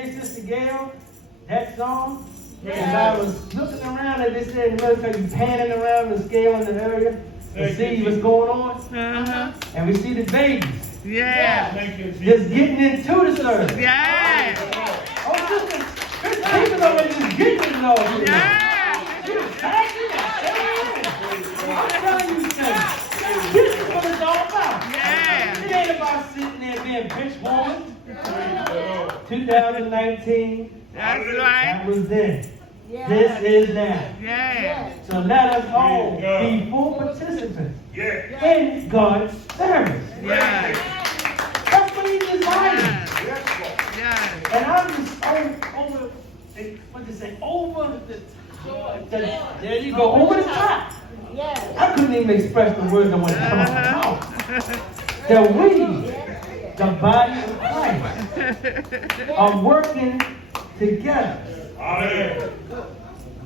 praise Sister Gail, that song. And I was looking around, and they said in the military, you panning around the scale in the area to see what's going on. And we see the babies. Yeah. Just getting into the service. Yeah. Oh, sister, there's people over there just getting it all. Yeah. She was packing and I'm telling you things. This is what it's all about. Yeah. It ain't about sitting there being bitch woman. 2019. That's That right. was then. This is now. Yeah. So let us all be full participants in God's service. Yeah. That's what He designed. Yeah. And I'm just over what to say, over the there you go, over the top. I couldn't even express the words I want to come out of my mouth. That we, the body of Christ, are working together.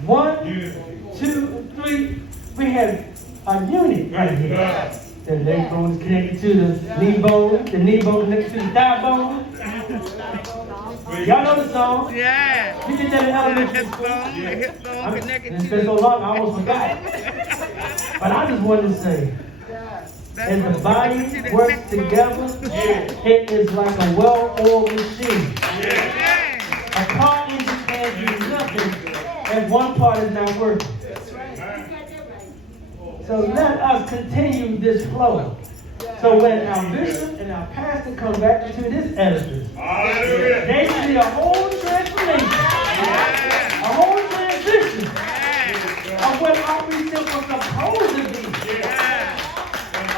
1, 2, 3. We have a unit right here. The leg bone is connected to the knee bone connected to the thigh bone. Y'all know the song? Yeah. We did that in The elementary hip school. bone, the hip bone connected It's to been so the... long, I almost forgot. But I just wanted to say, as the body works together, it is like a well-oiled machine. A car engine can't do nothing if one part is not working. So let us continue this flow. So when our bishop and our pastor come back into this edifice, they see a whole transformation, a whole transition of what our bishop was supposed to be.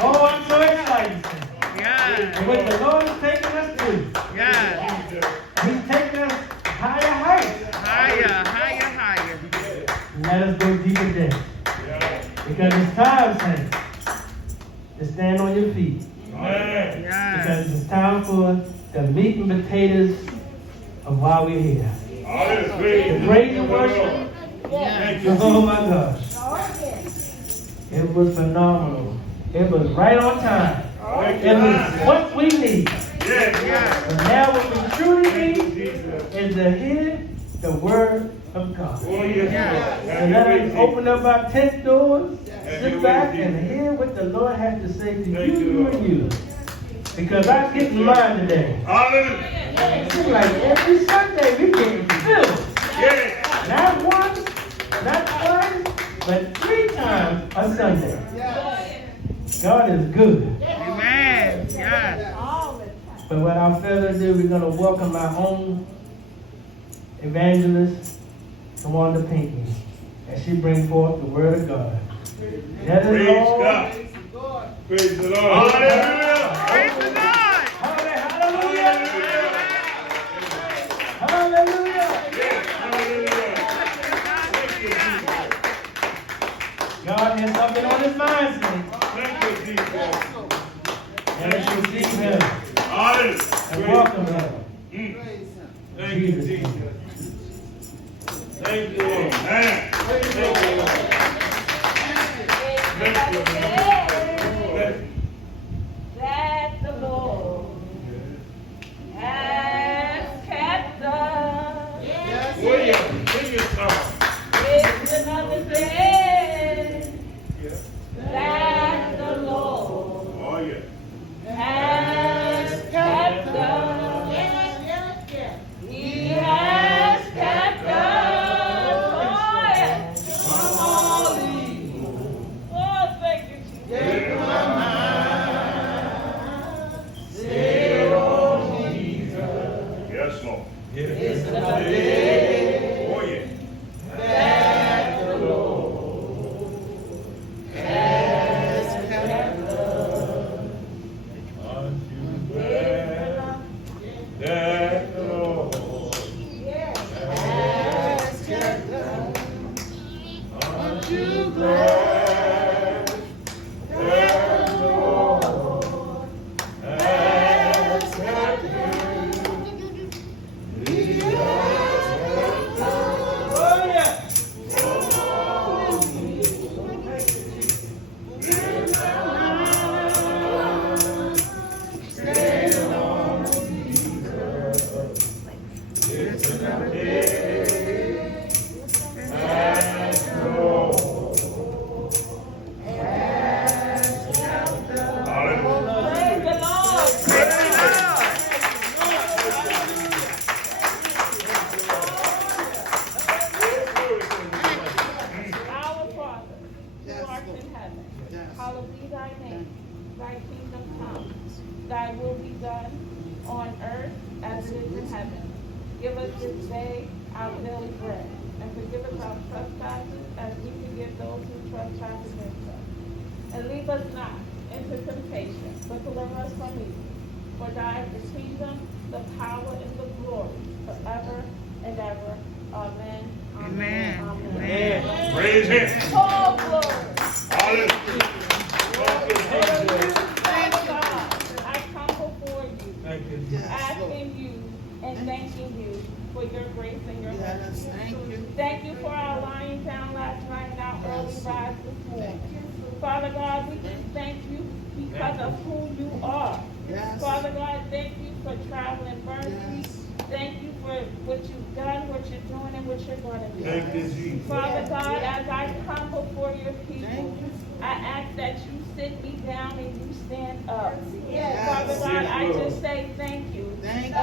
Oh, I'm so excited. And what the Lord is taking us to, He's taking us higher heights. Higher. Let us go deeper there. Because it's time, saints, to stand on your feet. Because it's time for the meat and potatoes of why we're here. The praise and worship. Oh my gosh. It was phenomenal. It was right on time. It was what we need. But now what we truly need is to hear the word of God. And let us open up our tent doors, sit back and hear what the Lord has to say to you and you. Because I get in mine today. It seems like every Sunday we get filled. Not once, not twice, but 3 times a Sunday. God is good. Amen. Yeah. But without further ado, we're going to welcome our own evangelist, Tawanda Pinckney, as she brings forth the word of God. Let us all. Praise the Lord. Hallelujah. Praise the Lord. Hallelujah. Hallelujah. God has something on His mind, saints. Thank you, Jesus. Let us receive Him and welcome Him. Thank you, Jesus. Thank you, Lord. Thank you, Lord. Thank you, Lord. That the Lord has kept us. William, sing your song. It's another day that the Lord Oh, yeah. has kept us. He has thy kingdom come, thy will be done on earth as it is in heaven. Give us this day our daily bread, and forgive us our trespasses as we forgive those who trespass against us. And lead us not into temptation, but deliver us from evil. For thy is the kingdom, the power, and the glory, forever and ever. Amen. Amen. Amen. Praise him. Oh, glory. Hallelujah. Father God, I come before you, Thank you, Jesus. asking you and thanking you for your grace and your mercy. Thank you for our lying down last night and our early rise this morning. Father God, we just thank you because of who you are. Father God, thank you for traveling mercies. Thank you for what you've done, what you're doing, and what you're going to do. Thank you, Jesus. Father God, as I come before your people, I ask that you sit me down and you stand up. Father God, I just say thank you. And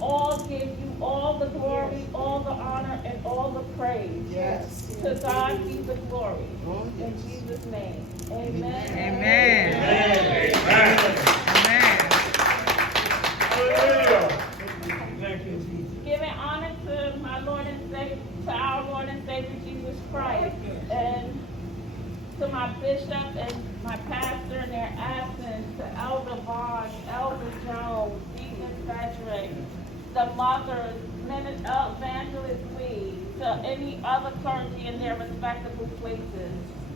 all give you all the glory, all the honor, and all the praise. To God be the glory. In Jesus' name. Amen. Amen. Amen. Amen. Hallelujah. Thank you, Jesus. Giving honor to my Lord and Savior, to our Lord and Savior Jesus Christ, and to my bishop and my pastor in their absence, to Elder Vaughn, Elder Jones, Deacon Frederick, the mothers, Evangelist Lee, to any other clergy in their respectable places,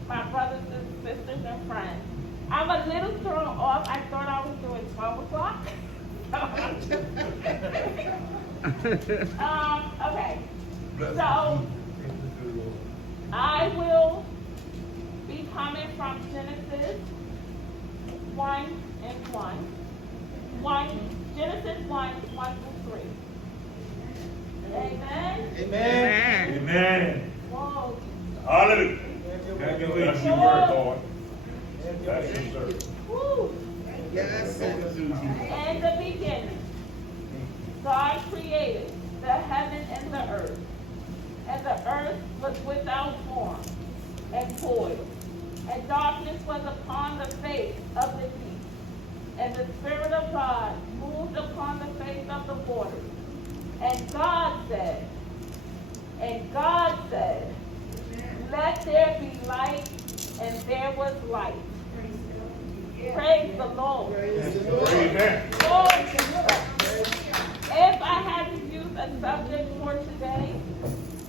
my brothers and sisters and friends. I'm a little thrown off. I thought I was doing 12 o'clock. Okay. So I will be coming from Genesis 1 and 1. Genesis 1, 1 through 3. Amen. Amen. Amen. Whoa. Hallelujah. That's your word, Lord. That's your service. Woo. In the beginning, God created the heaven and the earth. And the earth was without form and void, and darkness was upon the face of the deep. And the Spirit of God moved upon the face of the waters. And God said, let there be light, and there was light. Praise the Lord. Amen. Glory to God. If I had to use a subject for today,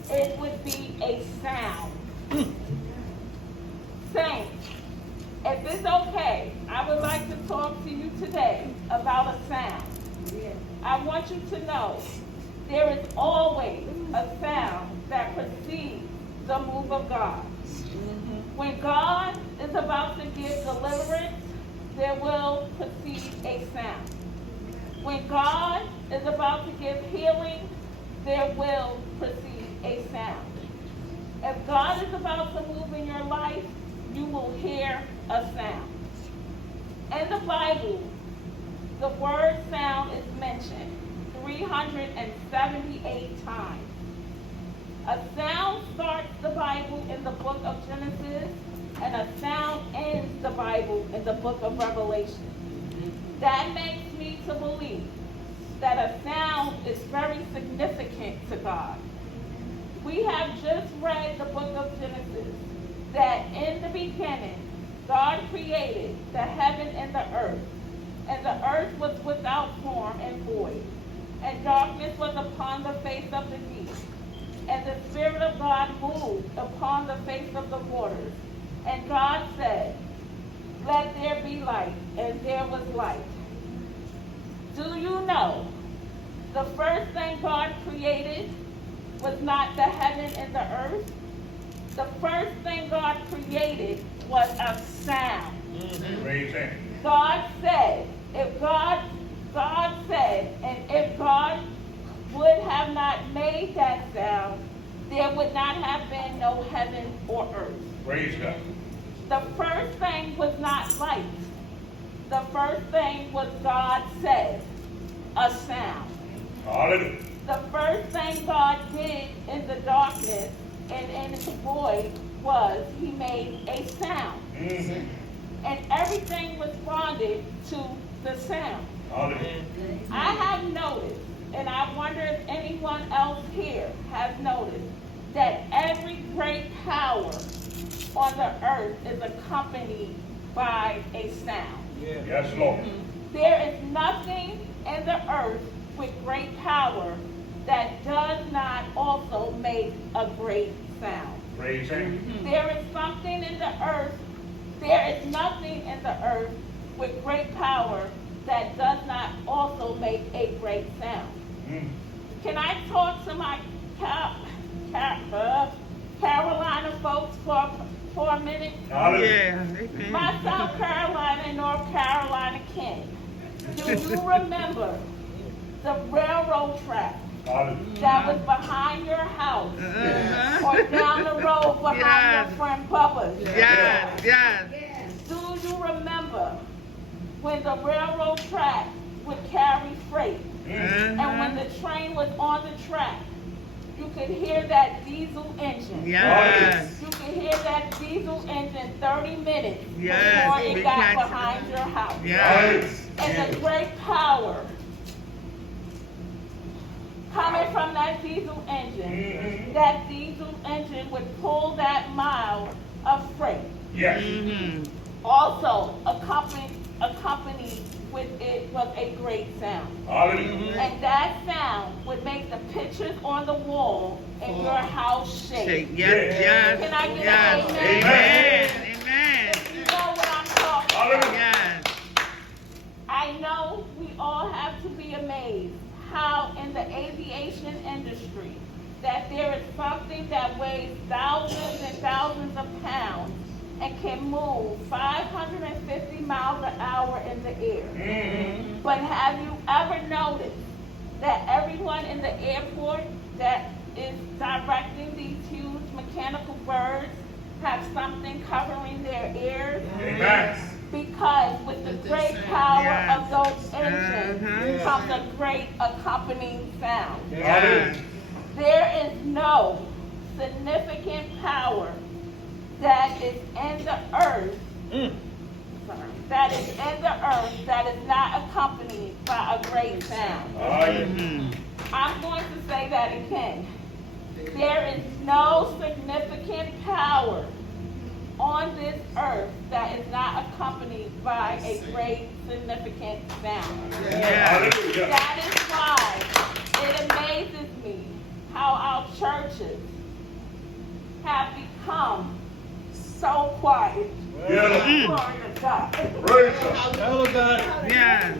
it would be a sound. Saints, if it's okay, I would like to talk to you today about a sound. I want you to know there is always a sound that precedes the move of God. When God is about to give deliverance, there will precede a sound. When God is about to give healing, there will precede a sound. If God is about to move in your life, you will hear a sound. In the Bible, the word sound is mentioned 378 times. A sound starts the Bible in the book of Genesis, and a sound ends the Bible in the book of Revelation. That makes me to believe that a sound is very significant to God. We have just read the book of Genesis, that in the beginning, God created the heaven and the earth was without form and void, and darkness was upon the face of the deep. And the Spirit of God moved upon the face of the waters. And God said, let there be light, and there was light. Do you know the first thing God created was not the heaven and the earth? The first thing God created was a sound. Praise him. God said, if God would have not made that sound, there would not have been no heaven or earth. Praise God. The first thing was not light. The first thing was God said, a sound. Hallelujah. The first thing God did in the darkness and in the void was he made a sound. Mm-hmm. and everything responded to the sound. Hallelujah. I have noticed, and I wonder if anyone else here has noticed, that every great power on the earth is accompanied by a sound. Yes, Lord. There is nothing in the earth with great power that does not also make a great sound. Praise Him. There is something in the earth, there is nothing in the earth with great power that does not also make a great sound. Mm. Can I talk to my Carolina folks for a minute? Hallelujah. Yeah. My South Carolina and North Carolina kin. Do you remember the railroad track Hallelujah. that was behind your house Uh-huh. or down the road behind Yes. your friend Bubba's? Yes, yes. Do you remember when the railroad track would carry freight and when the train was on the track, you could hear that diesel engine? Yes. You could hear that diesel engine 30 minutes Yes, before it we got catch it. behind your house. Yes. And the great power coming from that diesel engine, that diesel engine would pull that mile of freight. Yes. Mm-hmm. Also accompanied with it was a great sound. Hallelujah. And that sound would make the pictures on the wall in your house shake. Yes, yes. Can I get Yes. an Amen. Amen. You know what I'm talking Hallelujah. about. Yes. I know we all have to be amazed how in the aviation industry that there is something that weighs thousands and thousands of pounds and can move 550 miles an hour in the air. But have you ever noticed that everyone in the airport that is directing these huge mechanical birds have something covering their ears? Amen. Because with the great power Yes. of those engines Uh-huh. comes a great accompanying sound. Yes. There is no significant power that is in the earth, that is in the earth that is not accompanied by a great sound. Mm-hmm. I'm going to say that again. There is no significant power on this earth that is not accompanied by a great significant sound. Yes. Hallelujah. That is why it amazes me how our churches have become so quiet. Yes. Glory to God. Praise God. Yes.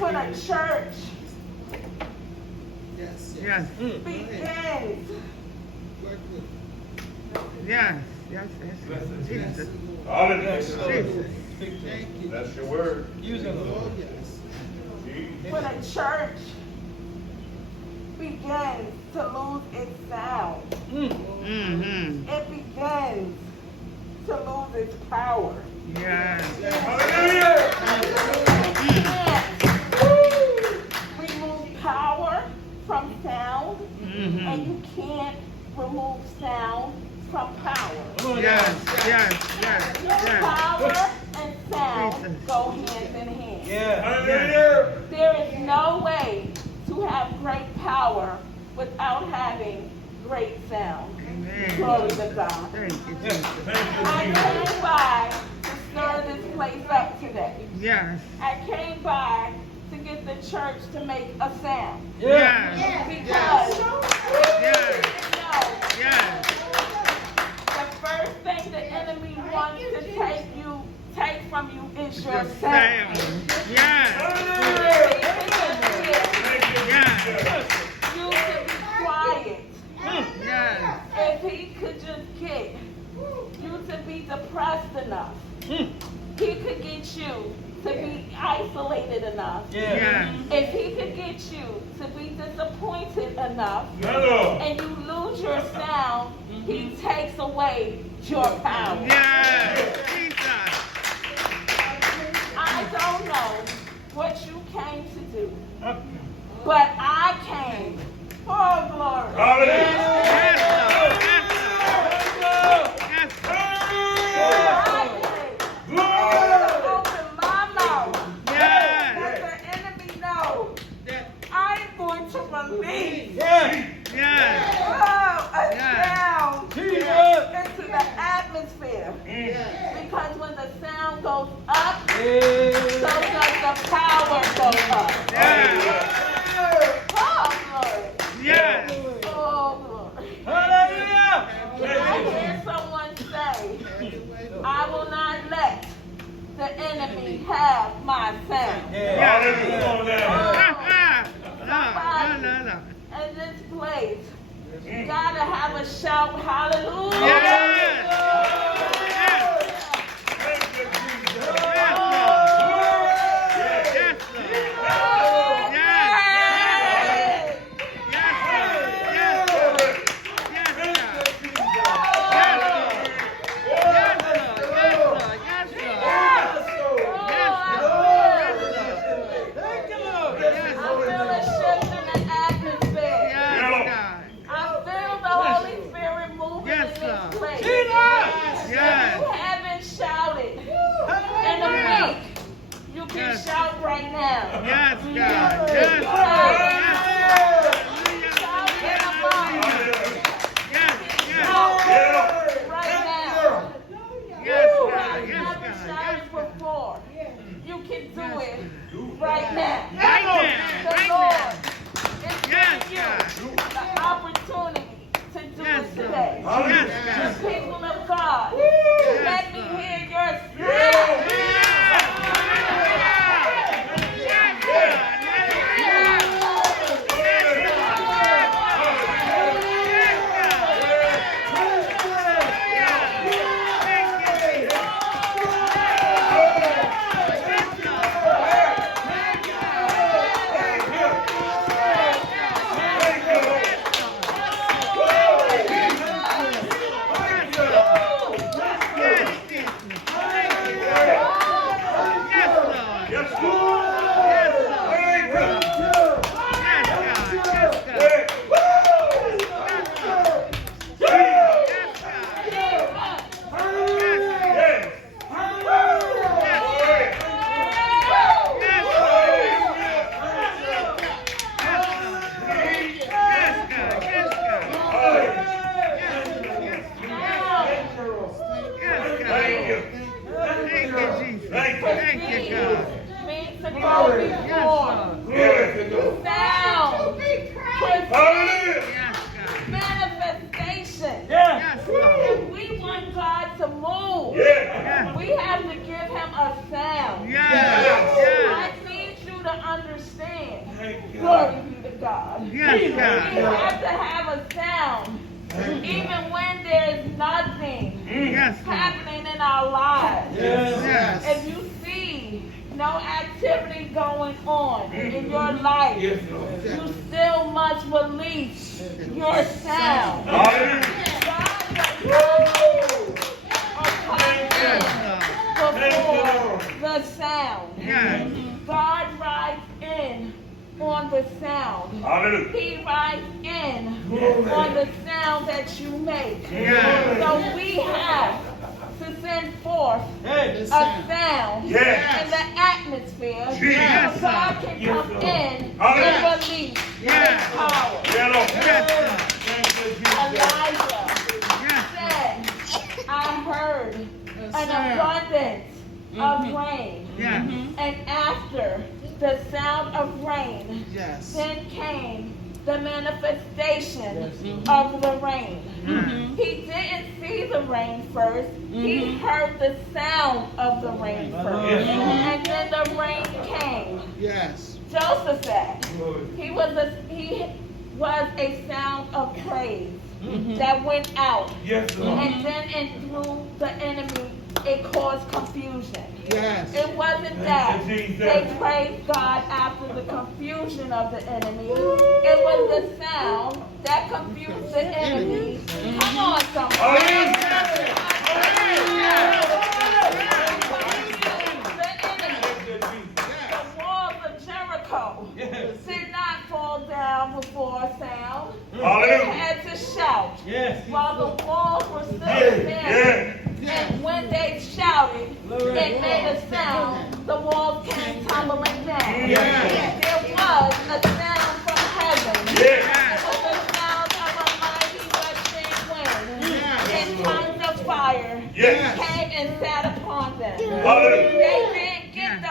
When a church Yes. begins Yes. Yes. Yes. Jesus. Hallelujah. Jesus. That's your word. when a church begins to lose its sound, Mm-hmm. it begins to lose its power. Yes. Hallelujah. You can't remove power from sound, Mm-hmm. and you can't remove sound from power. Yes. Yes. Yes. Yes. Power and sound Jesus. go hand in hand. Hallelujah. There is no way to have great power without having great sound. Amen. Glory to God. Thank you, Jesus. I came by to stir this place up today. Yes. I came by to get the church to make a sound. Yes. Because Yes. you know, Yes. the first thing the enemy wants to take from you is your The sound. sound. Yes. Yes. You should be quiet. Yes. If he could just get you to be depressed enough, he could get you to be isolated enough. Yes. If he could get you to be disappointed enough Hello. and you lose your sound, he takes away your power. Yes. Jesus. I don't know what you came to do, but I came. Oh, glory. Hallelujah. Yes, Lord. Yes, Lord. Yes, Lord. I came Glory. so does the power go up. Yes. Oh, glory. Yes. Oh, glory. I hear someone say, I will not let the enemy have my sound. Hallelujah. Come on now. No. In this place, you gotta have a shout, hallelujah. Yes. Thank you, Jesus. I feel a shift in the atmosphere. I feel the Holy Spirit moving in this place. If you haven't shouted in a week, you can shout right now. Yes, God. Yes, Shout in a month. yes, Shout right now. yes, You God. have Yes, never God. shouted before. You can do it right now. Right now. The Right Lord now. is Yes, giving you God. the opportunity to do Yes, it God. today. Yes, The people of God, let me hear your sound. Yes, Lord. Thank you. Yes. Thank you. Thank you. Means to go before. Yes. Sound. Hallelujah. Manifestation. Yes, If we want God to move, Yeah. we have to give him a sound. yes, I need you to understand. Thank you. Glory be to God. Yes, We God. have to have a sound. Even when there's nothing yes, happening in our lives. yes, If you see no activity going on in your life, Yes, Lord. you still must release your sound. Hallelujah. Before the sound. yes, God rides in on the sound. Hallelujah. He rides in on the sound that you make. yes, So we have to send forth a sound Yes. in the atmosphere Yes. so God can Yes, come Lord. in Hallelujah. and release Yes. his power. Yeah, Lord. yes, Thank you, Jesus. Elijah yes, said, I heard an abundance of rain. yes, And after the sound of rain, yes, then came the manifestation of the rain. He didn't see the rain first. He heard the sound of the rain first. And then the rain came. yes, Jehoshaphat, he was a sound of praise that went out. Yes, Lord. And then and through the enemy, it caused confusion. yes, It wasn't that Thank you, Jesus. they praised God after the confusion of the enemy. It was the sound that confused the enemy. Come on, somebody. Hallelujah. The enemy, the walls of Jericho did not fall down before a sound. They Hallelujah. had to shout while the walls were still standing. Yeah. And when they shouted, it made a sound. The walls came tumbling down. Yeah. There was a sound from heaven. Yeah. It was the sound of a mighty rushing wind. And tongues of fire Yes. came and sat upon them. Hallelujah. They didn't get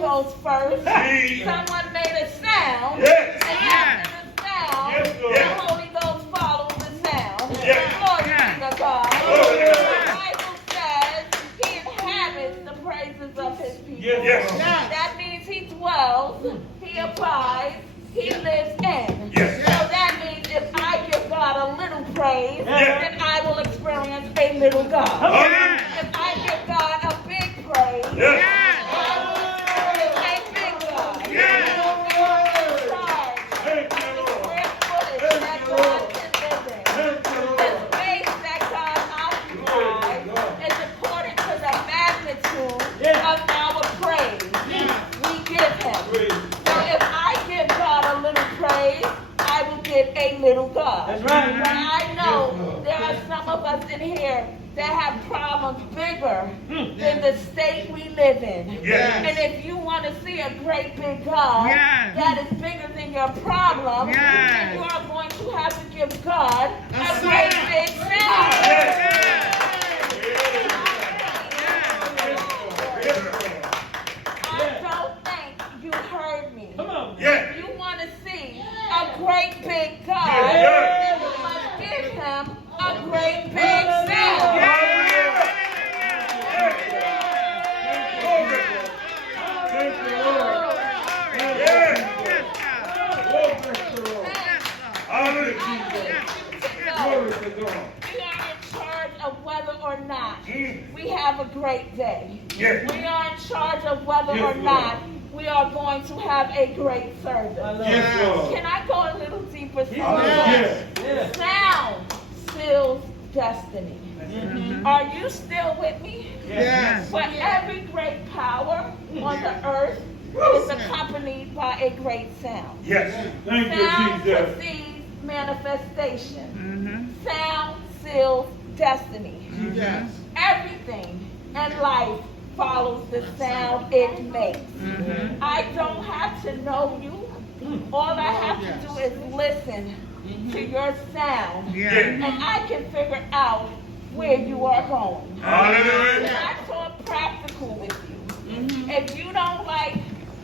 Ghost first. Jesus. Someone made a sound. Yes. And after the sound, Yes, Lord. the Holy Ghost follows the sound. Yes. Glory be to God. Glory to The God. Bible says he inhabits the praises of his people. Yes. Yes. That means he dwells, he abides, he lives in. Yes. So that means if I give God a little praise, Yes. then I will experience a little God. Hallelujah. If I give God a big praise, Yes. I will experience a big God. Yes. Charge. Thank you, Lord. Square footage that God can live in. Thank you, The Lord. space that God occupies is according to the magnitude Yeah. of our praise we give him. Praise. So if I give God a little praise, I will get a little God. That's right. But I know there are some of us in here that have problems bigger than the state we live in. Yes. And if you want to see a great big God Yes. that is bigger than your problem, Yes. then you are going to have to give God a great big sound. I don't think you heard me. Come on. Yes. If you want to see a great big God, Yes. then you must give him a great big sound. Thank you, Lord. Yes. Hallelujah. Glory to God. We are in charge of whether or not Mm. we have a great day. Yes. We are in charge of whether Yes, or Lord. not we are going to have a great service. Yes, Lord. Can I go a little deeper? Yes. Yeah. Sound seals destiny. Are you still with me? Yes. For every great power on the earth is accompanied by a great sound. Yes. Thank Sound you, Jesus. precedes manifestation. Sound seals destiny. Yes. Everything in life follows the sound it makes. I don't have to know you. All I have to do is listen to your sound, Yes. and I can figure out where you are going. Hallelujah. I talk practical with you. If you don't like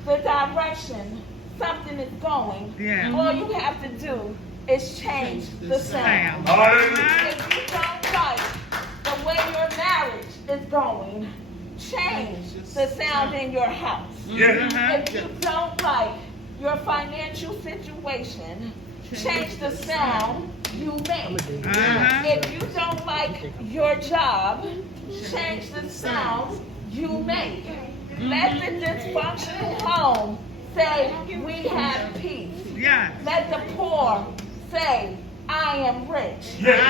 the direction something is going, Yeah. all you have to do is change the sound. Hallelujah. If you don't like the way your marriage is going, change the sound in your house. Yes. If you don't like your financial situation, change the sound you make. If you don't like your job, change the sound you make. Let the dysfunctional home say, we have peace. Yes. Let the poor say, I am rich. Yes.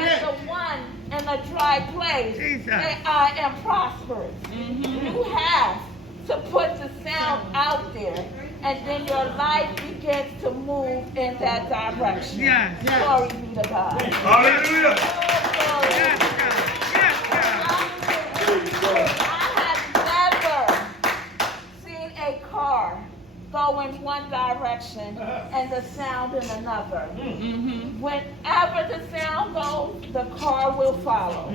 Let the one in a dry place Jesus. say, I am prosperous. You have to put the sound out there, and then your life begins to move in that direction. Yes. Glory be to God. Hallelujah. Glory. Yes, God. Yes, God. I have never seen a car go in one direction and the sound in another. Whenever the sound goes, the car will follow.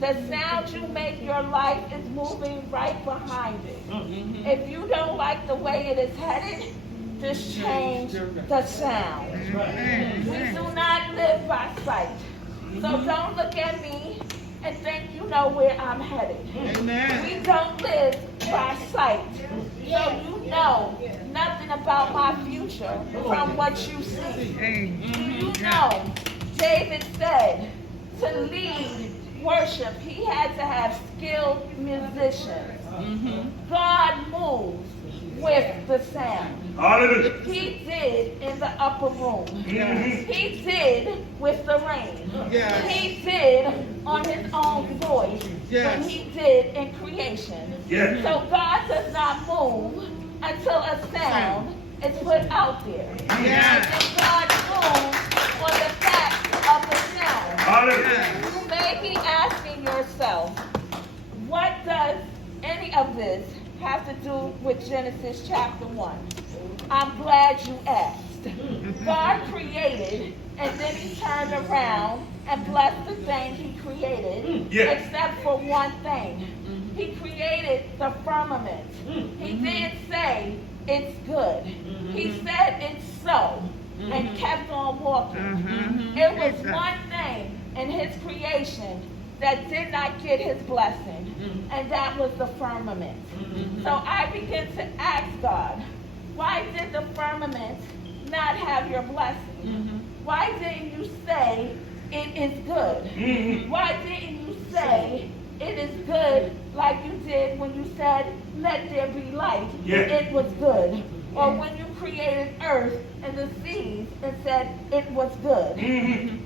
The sound you make, your life is moving right behind it. If you don't like the way it is headed, just change the sound. We do not live by sight. So don't look at me and think you know where I'm headed. We don't live by sight. So you know nothing about my future from what you see. Do you know, David said, to lead worship, he had to have skilled musicians. God moves with the sound. Hallelujah. He did in the upper room. Mhm. He did with the rain. Yes. He did on his own voice. Yes. But he did in creation. Yes. So God does not move until a sound is put out there. Yes. And God moves on the back of the sound. Hallelujah. You may be asking yourself, what does any of this have to do with Genesis chapter 1? I'm glad you asked. God created, and then he turned around and blessed the thing he created, Yes. except for one thing. He created the firmament. He didn't it's good. He said it's so, and kept on walking. It was one thing in his creation that did not get his blessing, and that was the firmament. So I began to ask God, why did the firmament not have your blessing? Why didn't you say it is good? Why didn't you say it is good like you did when you said, let there be light? It was good. Or when you created earth and the seas and said it was good.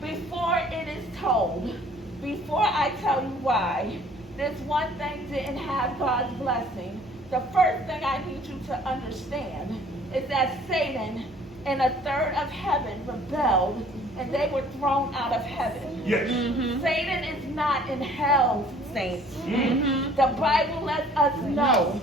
Before it is told, before I tell you why, this one thing didn't have God's blessing, the first thing I need you to understand is that Satan and a third of heaven rebelled and they were thrown out of heaven. Satan is not in hell, saints. The Bible lets us know,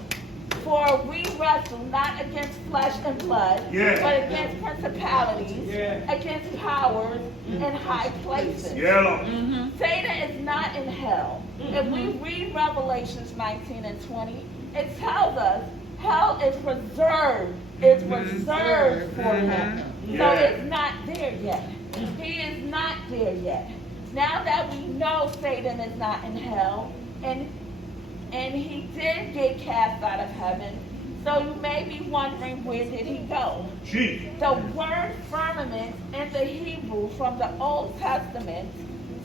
for we wrestle not against flesh and blood, but against principalities, against powers in high places. Satan is not in hell. If we read Revelations 19 and 20, it tells us hell is reserved. It's reserved for him. So it's not there yet. He is not there yet. Now that we know Satan is not in hell, and he did get cast out of heaven, so you may be wondering, where did he go? The word firmament in the Hebrew from the Old Testament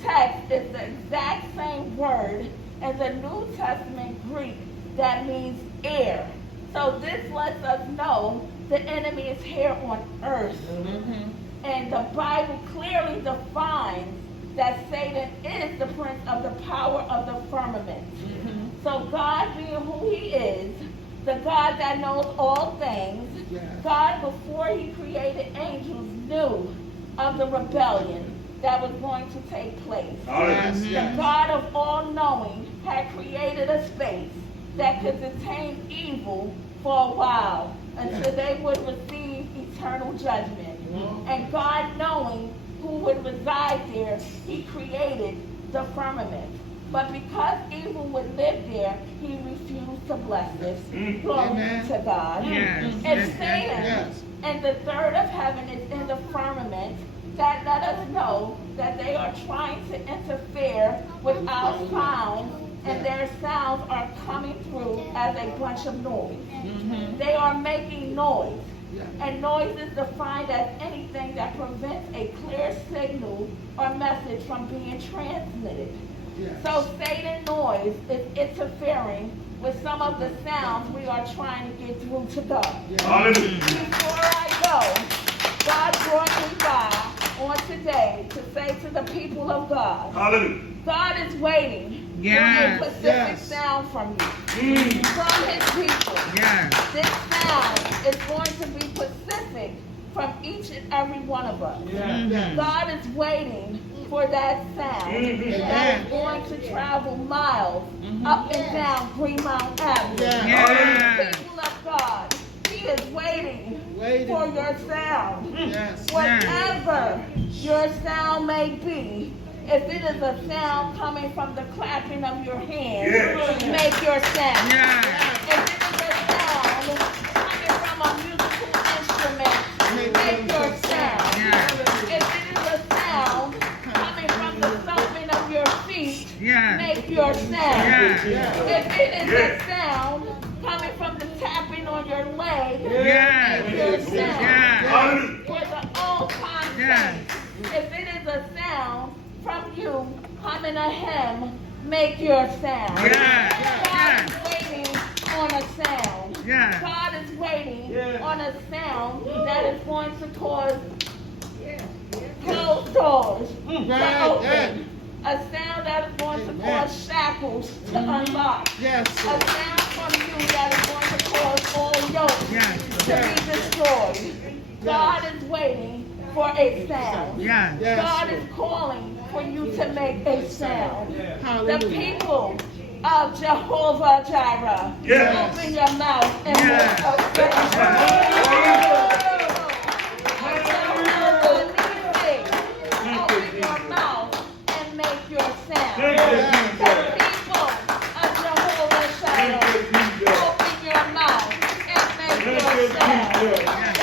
text is the exact same word in the New Testament Greek that means air. So this lets us know the enemy is here on earth. And the Bible clearly defines that Satan is the prince of the power of the firmament. So God being who he is, the God that knows all things, God before he created angels knew of the rebellion that was going to take place. The God of all knowing had created a space that could detain evil for a while until they would receive eternal judgment. And God knowing who would reside there, he created the firmament. But because evil would live there, he refused to bless it. Glory to God. And Satan and the third of heaven is in the firmament. That let us know that they are trying to interfere with our sounds, and their sounds are coming through as a bunch of noise. They are making noise. And noise is defined as anything that prevents a clear signal or message from being transmitted. So Satan noise is interfering with some of the sounds we are trying to get through to God. Before I go, God brought me by on today to say to the people of God, God is waiting for a specific sound from you, from his people. This sound is going to be specific from each and every one of us. God is waiting for that sound that is going to travel miles up and down Green Mountain Avenue. People of God, he is waiting for your sound. Whatever your sound may be, if it is a sound coming from the clapping of your hands, make your sound. If it is a sound coming from a musical instrument, make your sound. If it is a sound coming from the thumping of your feet, make your sound. If it is a sound coming from the tapping on your leg, make your sound. For the old time saints, if it is a sound from you humming a hymn, make your sound. God is waiting on a sound. God is waiting on a sound that is going to cause closed doors to open. A sound that is going to cause shackles to unlock. A sound from you that is going to cause all yokes to be destroyed. God is waiting for a sound. God is calling for you to make a sound. The people of Jehovah Jireh, open your mouth and make a sound. Open your mouth and make your sound. The people of Jehovah Jireh, open your mouth and make your Yes, shall. we shall.